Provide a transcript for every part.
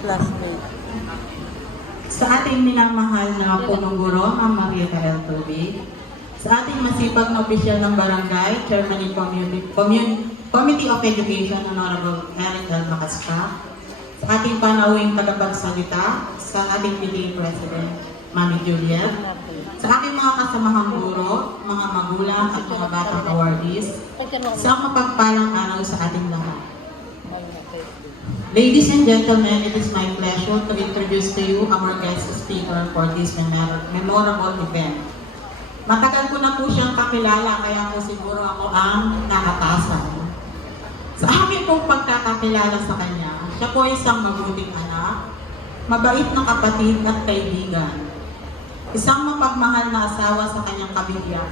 classmate. Sa ating minamahal na punong guro, Ma'am Marieta L. Tubig, sa ating masipag na opisyal ng barangay, Chairman ng Committee of Education, Honorable Eric L. Macaspa, sa ating panauwing tagapagsalita, sa ating PTA President, Mami Juliet, sa aking mga kasamahang guro, mga magulang at mga batang awardees, sa mapagpalang araw sa ating lahat. Ladies and gentlemen, it is my pleasure to introduce to you our guest speaker for this memorable event. Matagal ko na po siyang kakilala, kaya po siguro ako ang nakatasan. Sa akin pong pagkakakilala sa kanya, siya po isang mabuting anak, mabait na kapatid at kaibigan, isang mapagmahal na asawa sa kanyang kabigyan,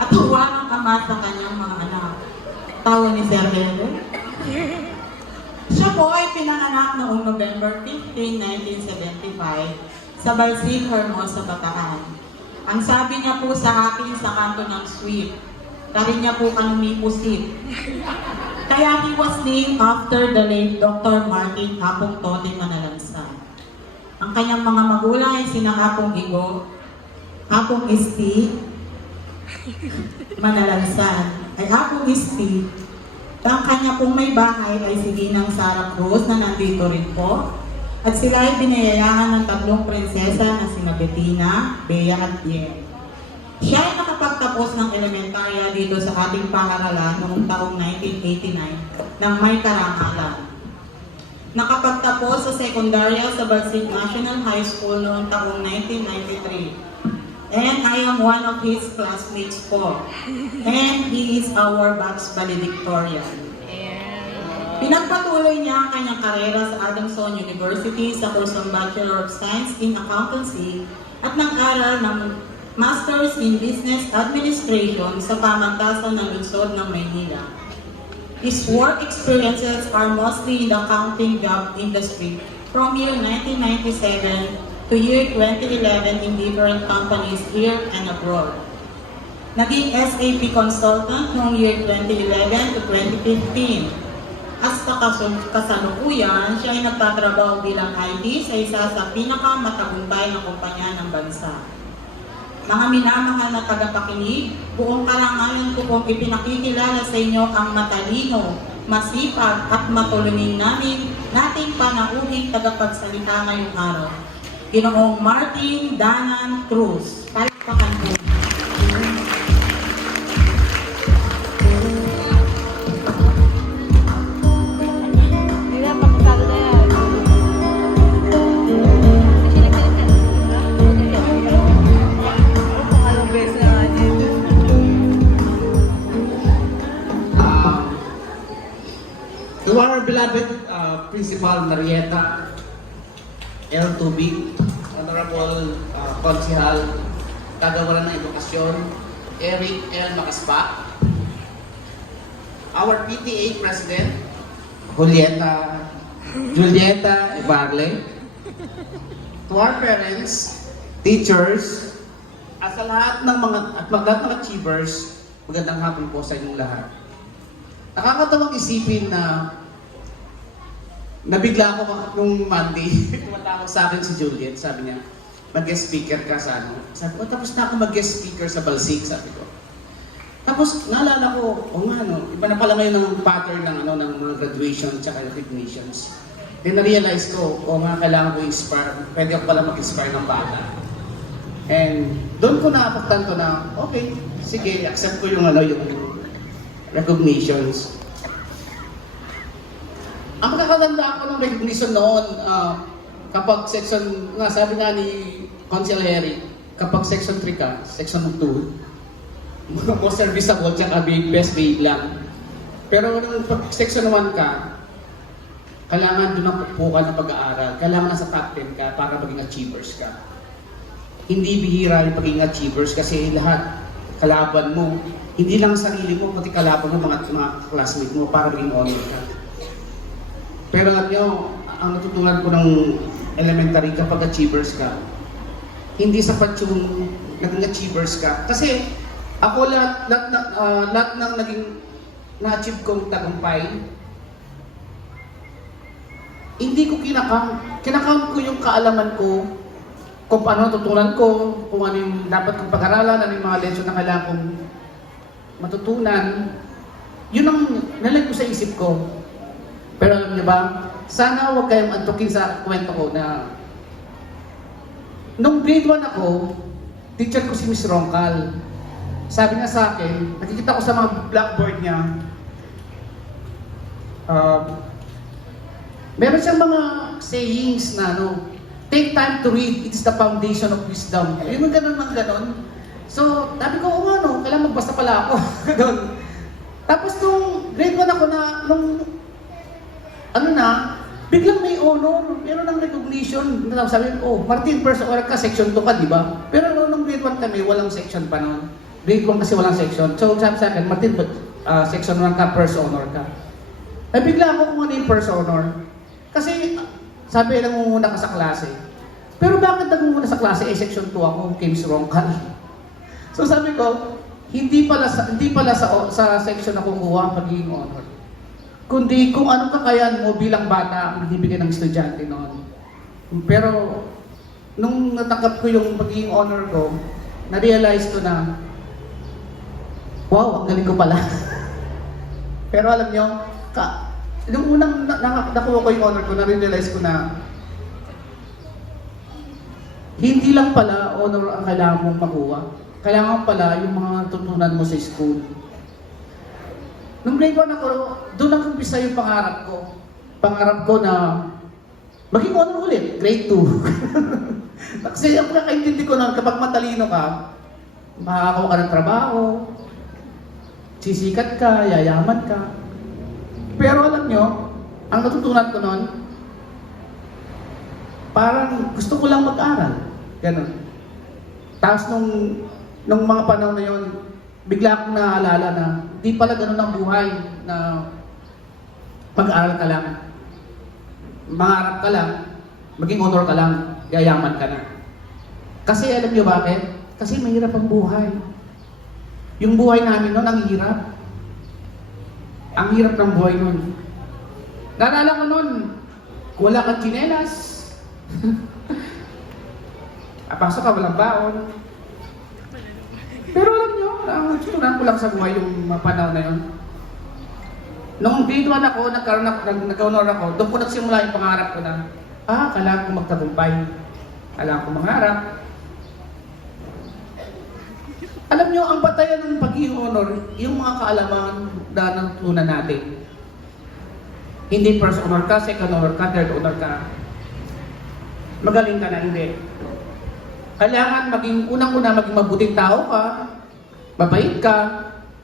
at huwarang ama sa kanyang mga anak. Tawa ni Sir Helen. Siya po ay pinanganak noong November 15, 1975 sa Balsig, Hermosa, Bataan. Ang sabi niya po sa akin sa kanto ng sweet, kari niya po kang mipusit. Kaya he was named after the late Dr. Martin Apong Tote Manalansan. Ang kanyang mga magulang ay sina Apong Igo, Apong Isti, Manalansan, ay Apong Isti. Ang kanya pong may bahay ay si Ginang Sara Cruz na nandito rin po. At sila ay binayayaan ng tatlong prinsesa na sina Bettina, Bea at Yen. Siya ay nakapagtapos ng elementarya dito sa ating paaralan noong taong 1989 ng may karangalan. Nakapagtapos sa sekundarya sa Balsig National High School noong taong 1993. And I am one of his classmates po. And he is our batch valedictorian. Pinagpatuloy niya ang kanyang karera sa Adamson University sa kursong Bachelor of Science in Accountancy at nag-aral ng Masters in Business Administration sa pamantasan ng lungsod ng Maynila. His work experiences are mostly in the accounting job industry from year 1997 to year 2011 in different companies here and abroad. Naging SAP consultant noong year 2011 to 2015. Hasta kasalukuyan, siya ay nagtatrabaho bilang IT sa isa sa pinakamatagumpay na kumpanya ng bansa. Mga minamahal na tagapakinig, buong karangalan ko pong ipinakikilala sa inyo ang matalino, masipag at matulungin nating panauhing tagapagsalita ngayong araw. Ginoong Martin Danan Cruz. Palakpakan po. Hindi na, pakasalo na yan. Pangalawang beses na nga dito. To our beloved Principal Marieta L. Tubig, Honorable Konsehal, Tagawalan ng Edukasyon, Eric L. Macaspa, our PTA President, Julieta Ibarle, to our parents, teachers, at sa lahat ng lahat ng achievers, magandang hapon po sa inyong lahat. Nakakatawang isipin na nabigla ako nung Monday. Tumatawag sa akin si Juliet, sabi niya, mag-guest speaker ka sa ano. Sabi ko, tapos na ako mag-guest speaker sa Balsig, sabi ko. Tapos naalala ko, nga no, iba na pala ngayon ng pattern ng mga graduation at recognitions. Then na-realize ko, nga kailangan ko inspire, pwede ako pala mag-inspire ng bata. And doon ko naapaktan ko na, okay, sige, accept ko yung yung recognitions. Ang makakatanda ako ng recognition noon, kapag section, sabi nga ni Consul Harry, kapag section 3 ka, section 2, most serviceable, tsaka best paid lang. Pero nung section 1 ka, kailangan doon ang pupukan ng pag-aaral, kailangan nasa top 10 ka para maging achievers ka. Hindi bihira yung pagiging achievers kasi lahat, kalaban mo, hindi lang sarili mo, pati kalaban mo, mga classmates mo para maging honor ka. Pero alam nyo, ang natutunan ko ng elementary kapag achievers ka, hindi sapat yung naging achievers ka. Kasi ako lahat ng naging na-achieve kong tagumpay, hindi ko kinakount ko yung kaalaman ko, kung paano natutunan ko, kung ano yung dapat kong pag-aralan, ano yung mga lesson na kailangan kong matutunan. Yun ang nalag ko sa isip ko. Pero alam niyo ba, sana huwag kayong antukin sa kwento ko na nung grade 1 ako, teacher ko si Miss Roncal. Sabi niya sa akin, nakikita ko sa mga blackboard niya, meron siyang mga sayings na take time to read, it's the foundation of wisdom. Yung ganun ng ganun. So, sabi ko, kailangan magbasa pala ako. Ganun. Tapos nung grade 1 ako biglang may honor, meron ng recognition. Sabi ko, Martin, first honor ka, section 2 ka, di ba? Pero nung grade 1 kami, walang section pa noon. Grade 1 kasi walang section. So, sabi sa akin, Martin, section 1 ka, first honor ka. Bigla ako kung ano yung first honor. Kasi, sabi, nangunguna ka sa klase. Pero bakit nangunguna sa klase? Section 2 ako, James Roncal. So sabi ko, hindi pala sa section na kumuha ang pagiging honor. Kundi kung ano kakayahan mo bilang bata ang binibigay ng estudyante noon. Pero, nung natanggap ko yung pagiging honor ko, na-realize ko na, wow, ang galing ko pala. Pero alam nyo, nung unang nakuha ko yung honor ko, na-realize ko na, hindi lang pala honor ang kailangan mong makuha. Kailangan pala yung mga tutunan mo sa school. Nung grade 1 ako, doon nag-umpisa yung pangarap ko. Pangarap ko na maging honor ulit, grade 2. Kasi ang nakakaintindi ko noon, kapag matalino ka, makakakuha ka ng trabaho, sisikat ka, yayaman ka. Pero alam nyo, ang natutunan ko noon, parang gusto ko lang mag-aral. Ganon. Tapos nung mga panahon na yun, bigla akong naalala na di pala ganun ang buhay na pag-aaral ka lang, mangarap ka lang, maging honor ka lang, yayaman ka na. Kasi alam niyo bakit? Kasi mahirap ang buhay. Yung buhay namin noon, ang hirap. Ang hirap ng buhay noon. Naalala ko noon, wala kang tsinelas. Pasok ka, walang baon. Pero alam nyo, sinunan ko lang sa buhay yung mga panahon na yun. Nung grade 1 ako, nagka-honor ako, doon ko nagsimula yung pangarap ko na, kailangan ko magtagumpay. Kailangan ko mangarap. Alam nyo, ang batayan ng pagiging honor, yung mga kaalaman na natutunan natin. Hindi first honor ka, second honor ka, third honor ka. Magaling ka na, hindi. Kailangan unang-una maging mabuting tao ka, mabait ka,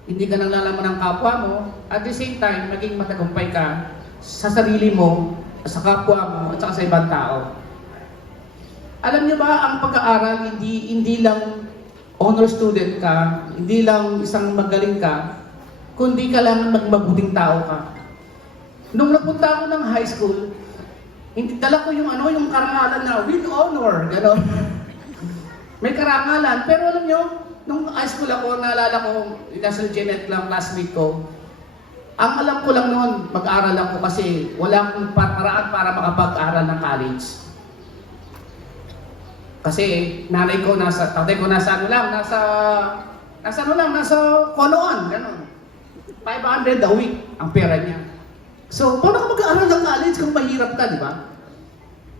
hindi ka nang lalaman ng kapwa mo, at the same time, maging matagumpay ka sa sarili mo, sa kapwa mo, at saka sa ibang tao. Alam niyo ba, ang pag-aaral, hindi lang honor student ka, hindi lang isang magaling ka, kundi kailangan maging mabuting tao ka. Nung napunta ako ng high school, dala ko yung karangalan na with honor, gano'n. May karangalan, pero alam nyo, nung high school ako, naalala ko, nasa Janet lang, classmate ko, ang alam ko lang noon, mag-aaral ako kasi wala akong paraan para makapag-aral ng college. Kasi tatay ko nasa konoan, gano'n. 500 a week ang pera niya. So, paano ka mag-aaral ng college kung mahirap ka, di ba?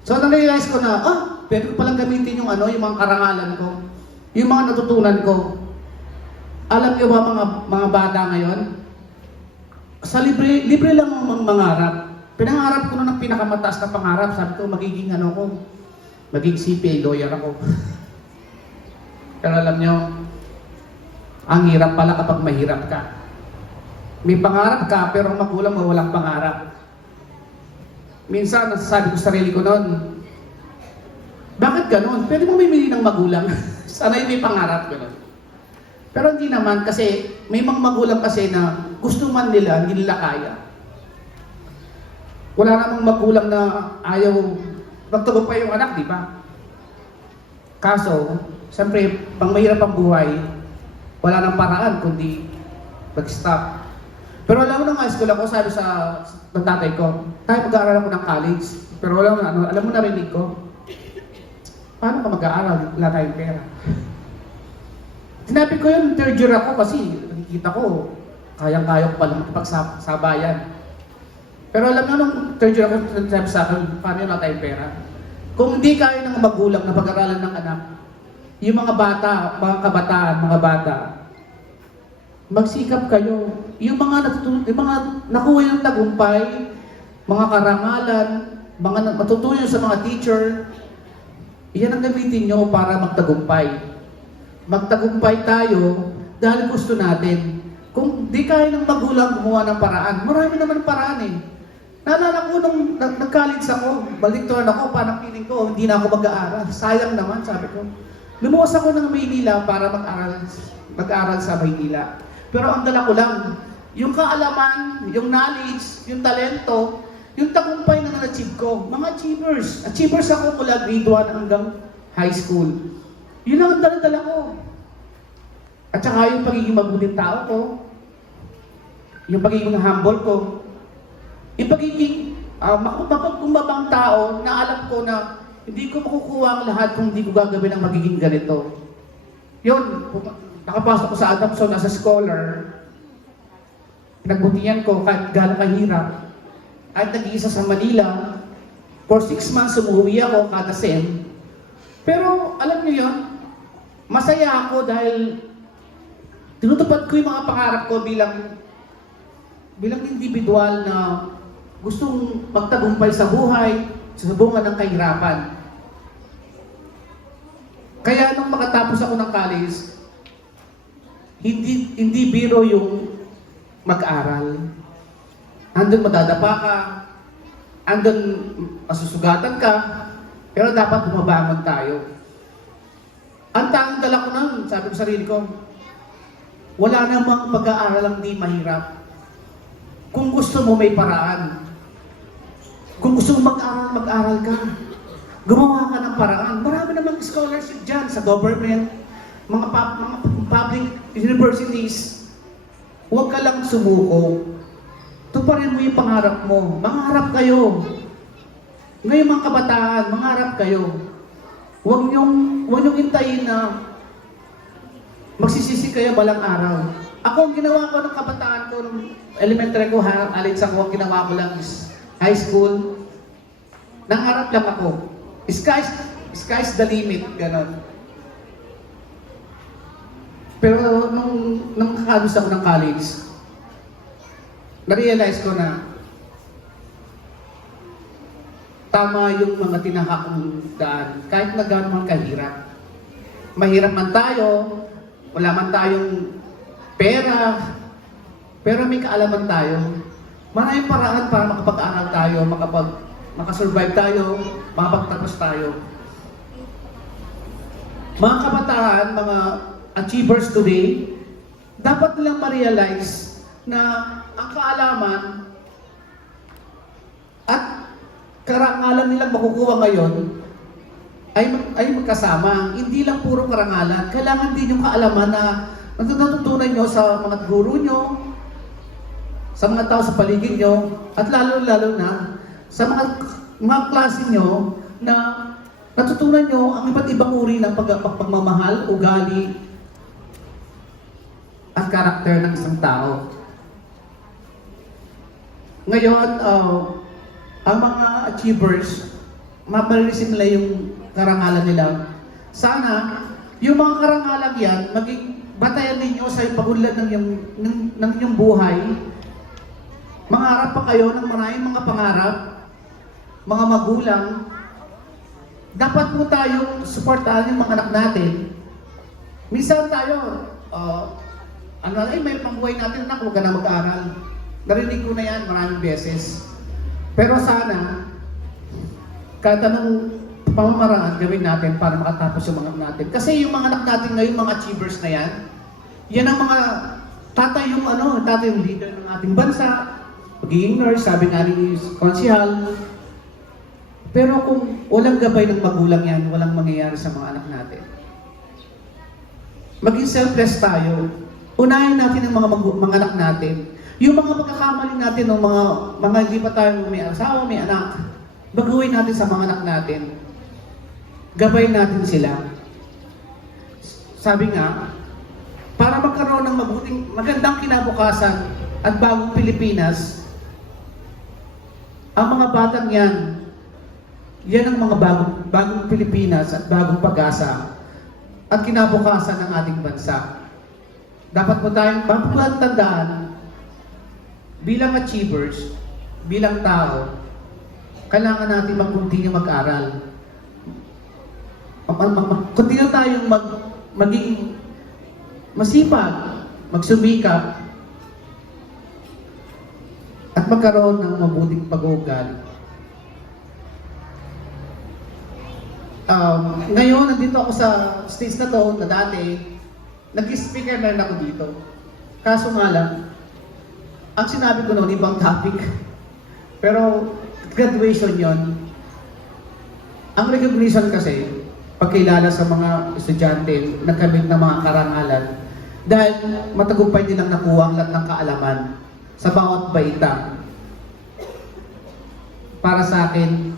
So, na-realize ko na, pwede ko palang gamitin yung mga karangalan ko, yung mga natutunan ko. Alam niyo ba mga bata ngayon? Sa libre lang ang mangarap. Pinangarap ko na ng pinakamataas na pangarap. Sabi ko, magiging CPA lawyer ako. Pero alam niyo, ang hirap pala kapag mahirap ka. May pangarap ka, pero ang magulang mo walang pangarap. Minsan, nasasabi ko sa sarili ko noon, bakit ganon? Pwede mo mamili ng magulang. Sana may pangarap, ganon. Pero hindi naman, kasi may mga magulang kasi na gusto man nila, hindi nila kaya. Wala namang magulang na ayaw magtagumpay yung anak, di ba? Kaso, siyempre, pang mahirap ang buhay, wala nang paraan kundi mag-stop. Pero alam mo nung high school ako, sabi sa tatay ko, tayo mag-aaral ako ng college. Pero alam mo narinig ko, paano ka mag-aaral? Wala tayong pera. Sinabi ko yun, third year ako kasi nakikita ko, kayang-kaya ko pala makipagsabayan. Pero alam mo nung third year ako, sabi sa akin, paano yun wala tayong pera? Kung hindi kaya ng magulang na pag-aralan ng anak, yung mga bata, mga kabataan, mga bata, magsikap kayo. Yung mga nakuha yung tagumpay, mga karangalan, mga matutunan sa mga teacher, iyan ang gamitin nyo para magtagumpay. Magtagumpay tayo dahil gusto natin. Kung di kaya ng magulang gumawa ng paraan, marami naman paraan eh. Naalala ko nung nag-college ako, balikturan ako, parang feeling ko, hindi na ako mag-aaral. Sayang naman, sabi ko. Lumuwas ako ng Maynila para mag-aral sa Maynila. Pero ang dala ko lang, yung kaalaman, yung knowledge, yung talento, yung tagumpay na na-achieve ko. Mga achievers. Achievers ako mula grade 1 hanggang high school. Yun lang ang dala-dala ko. At saka yung pagiging mabuting tao ko, yung pagiging humble ko, yung pagiging mapagkumbabang tao na alam ko na hindi ko makukuha ang lahat kung hindi ko gagawin ang magiging ganito. Yun, nakapasok ko sa Adamson as a scholar, pinagbutihan ko kahit gano'ng kahirap. At nag-iisa sa Manila, for 6 months umuwi ako kada sem. Pero alam niyo yun, masaya ako dahil tinutupad ko yung mga pangarap ko bilang individual na gustong magtagumpay sa buhay, sa bunga ng kahirapan. Kaya nung makatapos ako ng college, hindi biro yung mag-aral. Andun madadapa ka, andun masusugatan ka, pero dapat bumabangon tayo. Ang tanging dala ko nun, sabi ko sa sarili ko, wala namang pag-aaral ang di mahirap. Kung gusto mo, may paraan. Kung gusto mo mag-aral ka. Gumawa ka ng paraan. Marami namang scholarship dyan sa government, mga public universities. Huwag ka lang sumuko. Tuparin mo yung pangarap mo. Mangarap kayo. Ngayon mga kabataan, mangarap kayo. Huwag niyong hintayin na magsisisi kayo balang araw. Ako, ang ginawa ko ng kabataan ko, nung elementary ko, alit sa ko, ang ginawa ko lang is high school. Nangarap lang ako. Sky's the limit, gano'n. Pero nung kakabos ako ng college, na-realize ko na tama yung mga tinahak kong daan, kahit na gano'n man kahirap. Mahirap man tayo, wala man tayong pera, pero may kaalaman tayo. Maraming paraan para makapag-aral tayo, makasurvive tayo, makapagtapos tayo. Mga kabataan, mga achievers today, dapat nilang ma-realize na ang kaalaman at karangalan nilang makukuha ngayon ay magkasama. Hindi lang puro karangalan. Kailangan din yung kaalaman na natutunan nyo sa mga guro nyo, sa mga tao sa paligid nyo, at lalo-lalo na sa mga klase nyo na natutunan nyo ang iba't ibang uri ng pagmamahal, ugali, at karakter ng isang tao. Ngayon, ang mga achievers, mapalilisin nila yung karangalan nila. Sana, yung mga karangalan yan, maging batayan ninyo sa pag-unlad ng inyong buhay. Mangarap pa kayo ng maraming mga pangarap, mga magulang. Dapat po tayong suportahan yung mga anak natin. Minsan tayo, may pangbuhay natin, anak, huwag ka na mag-aaral. Narinig ko na yan maraming beses. Pero sana, kahit anong pamamaraan gawin natin para makatapos yung mga anak natin. Kasi yung mga anak natin ngayon, mga achievers na yan ang mga tatay yung leader ng ating bansa, magiging nurse, sabi nga ni Konsihal. Pero kung walang gabay ng magulang yan, walang mangyayari sa mga anak natin. Maging selfless tayo. Unahin natin ang mga anak natin. Yung mga pagkakamali natin ng mga hindi pa tayo may asawa, may anak, baguhin natin sa mga anak natin. Gabayin natin sila. Sabi nga, para magkaroon ng magandang kinabukasan at bagong Pilipinas, ang mga batang yan ang mga bagong Pilipinas at bagong pag-asa at kinabukasan ng ating bansa. Dapat po tayong tandaan, bilang achievers, bilang tao, kailangan natin mag-continue mag-aral. Continue tayong maging masipag, magsumikap, at magkaroon ng mabuting pag-uugali. Ngayon, nandito ako sa stage na to, na dati, nag-speaker na rin ako dito. Kaso nga lang, ang sinabi ko noon, ibang topic. Pero, graduation yon. Ang recognition kasi, pagkilala sa mga estudyante, nagkamit ng mga karangalan, dahil matagumpay nilang nakuha ang lahat ng kaalaman sa bawat baita. Para sa akin,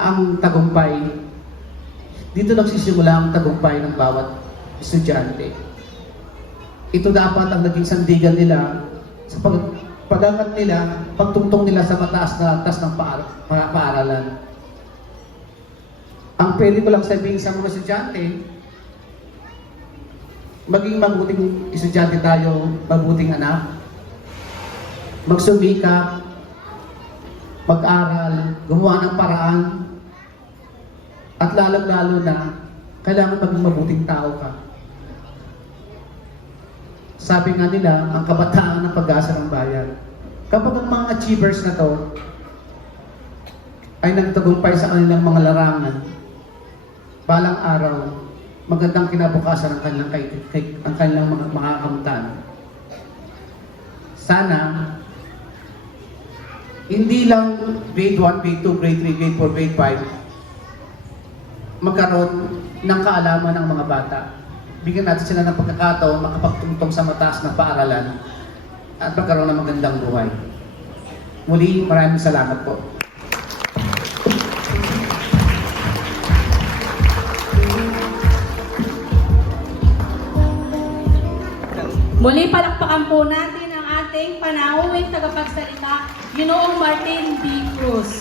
ang tagumpay, dito nagsisimula ang tagumpay ng bawat estudyante. Ito dapat ang naging sandigan nila sa pag-angat nila, pagtungtong nila sa mataas na antas ng paaralan. Ang pwede ko lang sabihin sa mga estudyante, maging mabuting estudyante tayo, mabuting anak, magsumikap, mag-aral, gumawa ng paraan, at lalong-lalo na, kailangan maging mabuting tao ka. Sabi nga nila, ang kabataan ng pag-asa ng bayan. Kapag ang mga achievers na to ay nagtagumpay sa kanilang mga larangan, balang araw, magandang kinabukasan ang kanilang mga kamtan. Sana, hindi lang grade 1, grade 2, grade 3, grade 4, grade 5, magkaroon ng kaalaman ng mga bata. Bigyan natin sila ng pagkakataon makapagtungtong sa mataas na paaralan at magkaroon ng magandang buhay. Muli, maraming salamat po. Muli palakpakan po natin ang ating panauwing tagapagsalita, Ginoong Martin B. Cruz.